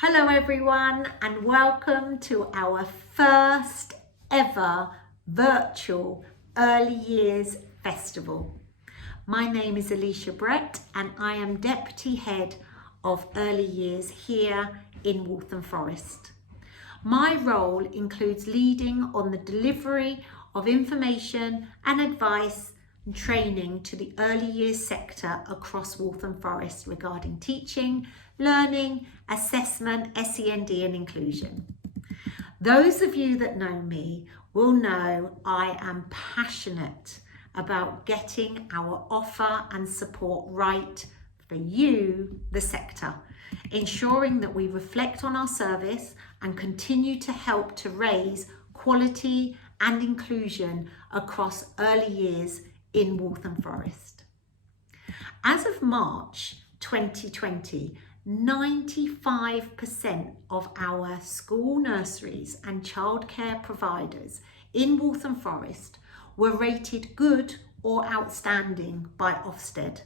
Hello everyone and welcome to our first ever virtual Early Years Festival. My name is Alicia Brett and I am Deputy Head of Early Years here in Waltham Forest. My role includes leading on the delivery of information and advice and training to the early years sector across Waltham Forest regarding teaching, learning, assessment, SEND and inclusion. Those of you that know me will know I am passionate about getting our offer and support right for you, the sector, ensuring that we reflect on our service and continue to help to raise quality and inclusion across early years in Waltham Forest. As of March 2020, 95% of our school nurseries and childcare providers in Waltham Forest were rated good or outstanding by Ofsted.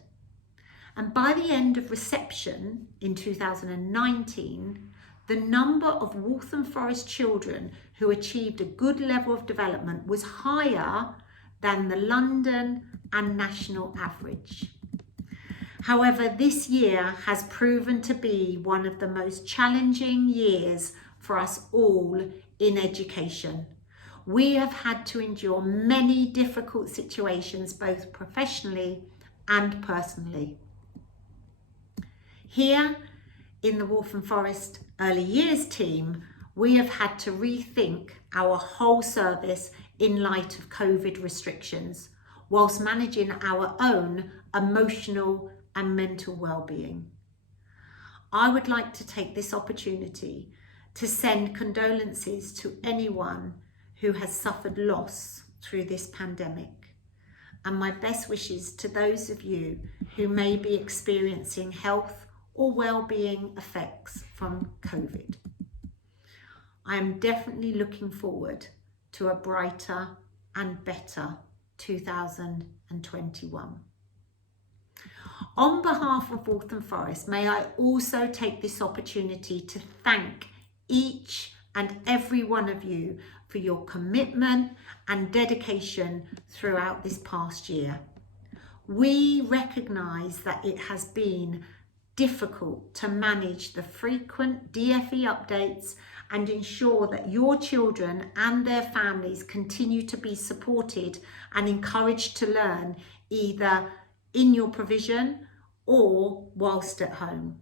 And by the end of reception in 2019, the number of Waltham Forest children who achieved a good level of development was higher than the London and national average. However, this year has proven to be one of the most challenging years for us all in education. We have had to endure many difficult situations, both professionally and personally. Here in the Waltham Forest Early Years team, we have had to rethink our whole service in light of COVID restrictions, whilst managing our own emotional and mental well-being. I would like to take this opportunity to send condolences to anyone who has suffered loss through this pandemic, and my best wishes to those of you who may be experiencing health or well-being effects from COVID. I am definitely looking forward to a brighter and better 2021. On behalf of Waltham Forest, may I also take this opportunity to thank each and every one of you for your commitment and dedication throughout this past year. We recognise that it has been difficult to manage the frequent DFE updates and ensure that your children and their families continue to be supported and encouraged to learn either in your provision or whilst at home.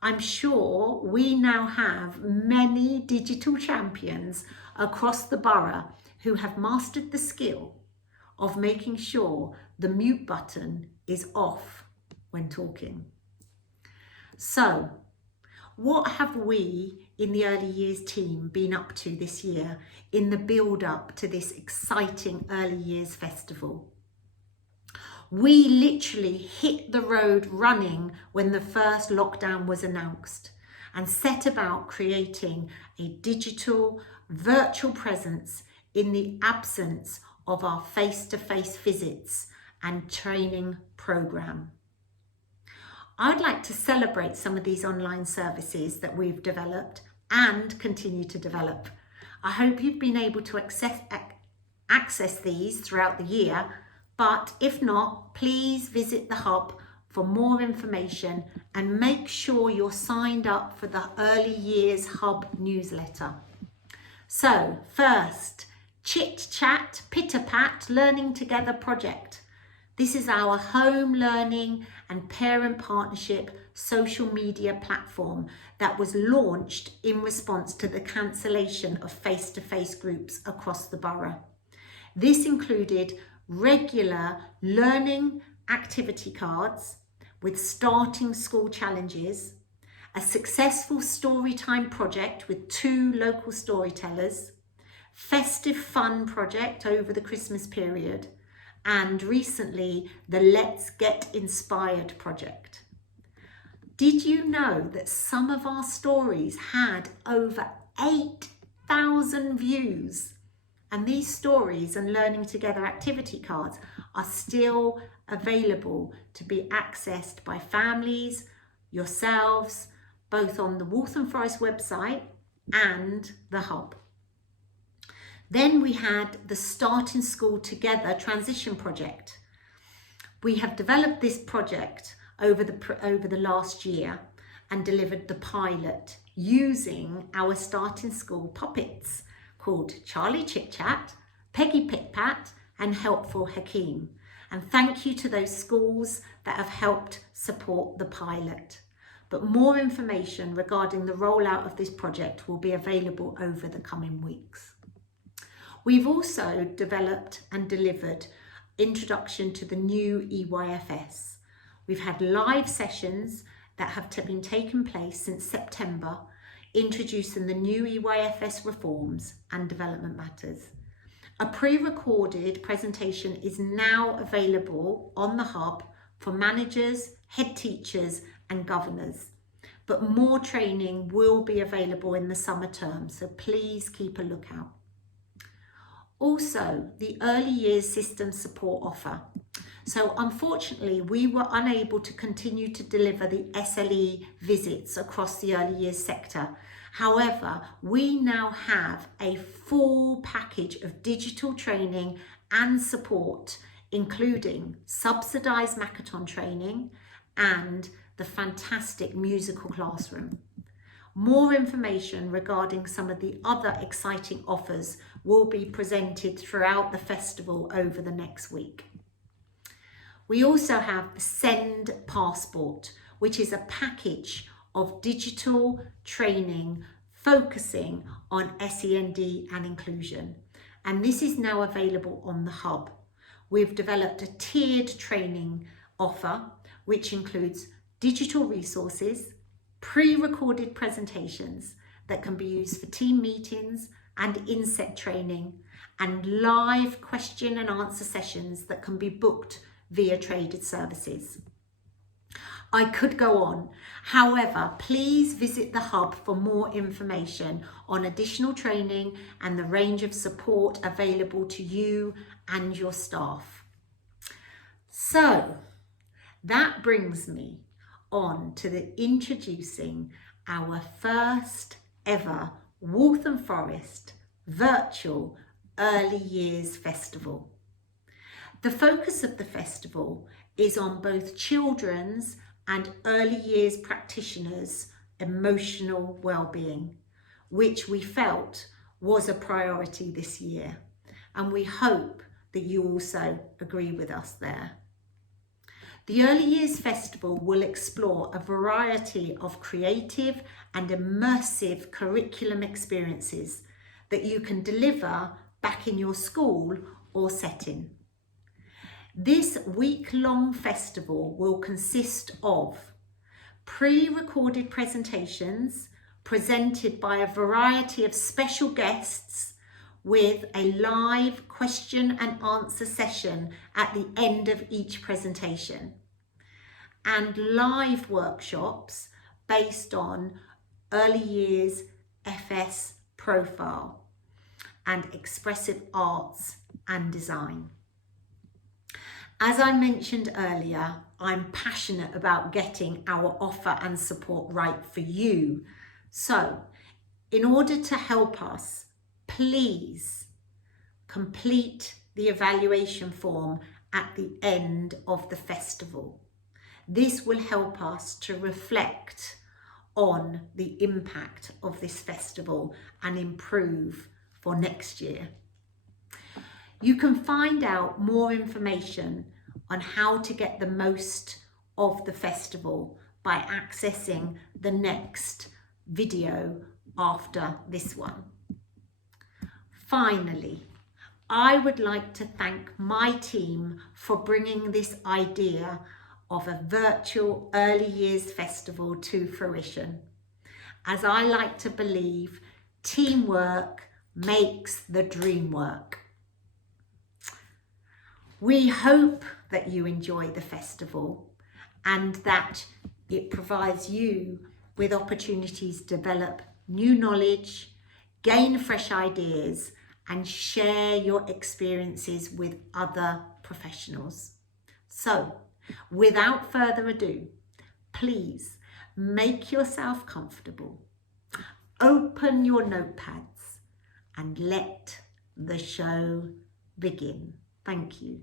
I'm sure we now have many digital champions across the borough who have mastered the skill of making sure the mute button is off when talking. So, what have we in the Early Years team been up to this year in the build up to this exciting Early Years Festival? We literally hit the road running when the first lockdown was announced and set about creating a digital, virtual presence in the absence of our face-to-face visits and training programme. I'd like to celebrate some of these online services that we've developed and continue to develop. I hope you've been able to access these throughout the year, but if not, please visit the Hub for more information and make sure you're signed up for the Early Years Hub newsletter. So first, Chit Chat, Pitter Pat Learning Together project. This is our home learning and parent partnership social media platform that was launched in response to the cancellation of face-to-face groups across the borough. This included regular learning activity cards with starting school challenges, a successful storytime project with 2 local storytellers, festive fun project over the Christmas period, and recently the Let's Get Inspired project. Did you know that some of our stories had over 8,000 views? And these stories and learning together activity cards are still available to be accessed by families, yourselves, both on the Waltham Forest website and the hub. Then we had the Starting School Together transition project. We have developed this project over the last year and delivered the pilot using our Starting School puppets called Charlie Chit Chat, Peggy Pit Pat and Helpful Hakeem. And thank you to those schools that have helped support the pilot. But more information regarding the rollout of this project will be available over the coming weeks. We've also developed and delivered Introduction to the new EYFS. We've had live sessions that have been taking place since September, introducing the new EYFS reforms and development matters. A pre-recorded presentation is now available on the hub for managers, head teachers and governors, but more training will be available in the summer term, so please keep a lookout. Also, the early years system support offer. So unfortunately, we were unable to continue to deliver the SLE visits across the early years sector. However, we now have a full package of digital training and support, including subsidised Makaton training and the fantastic musical classroom. More information regarding some of the other exciting offers will be presented throughout the festival over the next week. We also have the Send Passport, which is a package of digital training focusing on SEND and inclusion. And this is now available on the hub. We've developed a tiered training offer, which includes digital resources, pre-recorded presentations that can be used for team meetings and inset training, and live question and answer sessions that can be booked via traded services. I could go on. However, please visit the hub for more information on additional training and the range of support available to you and your staff. So that brings me on to introducing our first ever Waltham Forest virtual Early Years Festival. The focus of the festival is on both children's and early years practitioners' emotional well-being, which we felt was a priority this year, and we hope that you also agree with us there. The Early Years Festival will explore a variety of creative and immersive curriculum experiences that you can deliver back in your school or setting. This week-long festival will consist of pre-recorded presentations presented by a variety of special guests with a live question and answer session at the end of each presentation, and live workshops based on early years FS profile and expressive arts and design. As I mentioned earlier, I'm passionate about getting our offer and support right for you. So, in order to help us, please complete the evaluation form at the end of the festival. This will help us to reflect on the impact of this festival and improve for next year. You can find out more information on how to get the most of the festival by accessing the next video after this one. Finally, I would like to thank my team for bringing this idea of a virtual early years festival to fruition. As I like to believe, teamwork makes the dream work. We hope that you enjoy the festival and that it provides you with opportunities to develop new knowledge, gain fresh ideas, and share your experiences with other professionals. So, without further ado, please Make yourself comfortable. Open your notepads and let the show begin. Thank you.